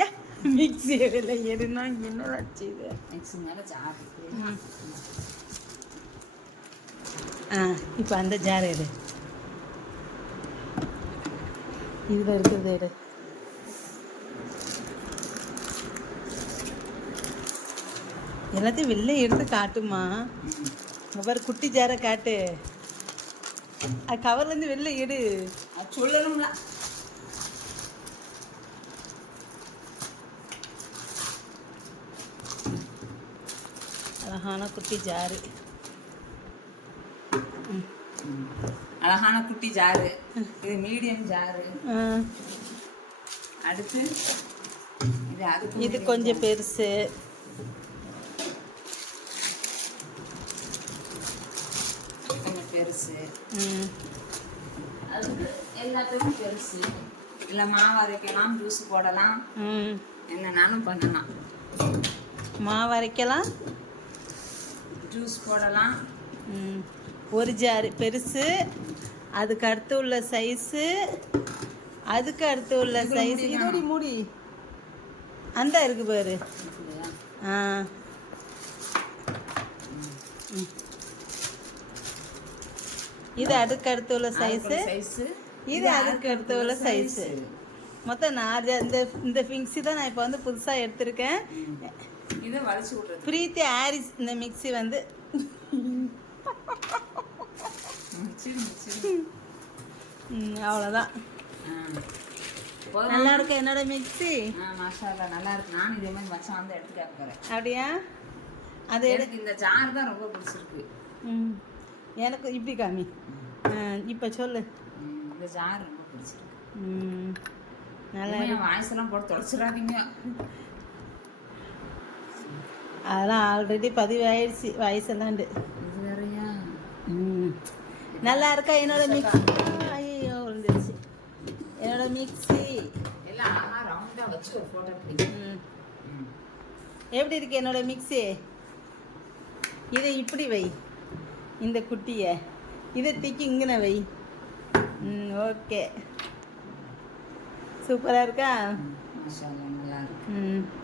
ஏ mixie இல்லை எதுனா என்னடா செய்யுது மிக்ஸி மேலே ஜார் இருக்கு. இப்போ அந்த ஜார் எடு, இதில் இருக்கிறது எடு. எல்லாத்தையும் வெளில எடுத்து காட்டுமா. ஒவ்வொரு குட்டி ஜாரை காட்டு, அது கவர்லேருந்து வெளில எடு. அது சொல்லணும்ல. அழகான குட்டி ஜாரு. அழகான குட்டி ஜாரு. இது மீடியம் ஜாரு. அடுத்து இது கொஞ்சம் பெருசு. கொஞ்சம் பெருசு. அதுக்கு எல்லாத்துக்கும் பெருசு. இல்லை மாவு அரைக்கலாம், ஜூஸ் போடலாம், என்னன்னாலும் பண்ணலாம். மாவு அரைக்கலாம், ஜூஸ் போடலாம். ஒரு ஜாரு பெருசு, அதுக்கு அடுத்து உள்ள சைஸு, அதுக்கு அடுத்து உள்ள சைஸ். இதோடி மூடி அந்த இருக்கு பாரு. இது அதுக்கு அடுத்து உள்ள சைஸு, இது அதுக்கு அடுத்து உள்ள சைஸு. மொத்தம் நான் இந்த மிக்ஸி தான் நான் இப்போ வந்து புதுசாக எடுத்திருக்கேன். இதை வளைச்சு விட்றது. பிரீத்தி ஹாரிஸ் இந்த மிக்ஸி வந்து அவ்வளோதான். நல்லா இருக்கு என்னோட மிக்ஸி. மாஷாஅல்லா நல்லா இருக்கு. நான் இதே மாதிரி மச்சான் வந்து எடுத்துட்டு போகிறேன். அப்படியா? அது எனக்கு இந்த ஜார் தான் ரொம்ப பிடிச்சிருக்கு. எனக்கு இப்படி காமி. இப்போ சொல்லு. இந்த ஜார் ரொம்ப பிடிச்சிருக்கு. நல்லா வாய்ஸெல்லாம் போட்டு தொலைச்சிடாதீங்க. அதெல்லாம் ஆல்ரெடி பதிவாயிடுச்சு வாய்ஸெல்லாண்டு. இது வேறையா? நல்லா இருக்கா என்னோட மிக்ஸி? ஐயோ விழுந்துருச்சு என்னோட மிக்ஸி. எல்லாம் அழகா ரவுண்டாக வச்சு ஒரு ஃபோட்டோ பிடிச்சி. எப்படி இருக்கு என்னோட மிக்ஸி? இதை இப்படி வை, இந்த குட்டியை இதை தூக்கி இங்கன வை. ஓகே, சூப்பராக இருக்கா? மாஷாஅல்லா நல்லா இருக்கு.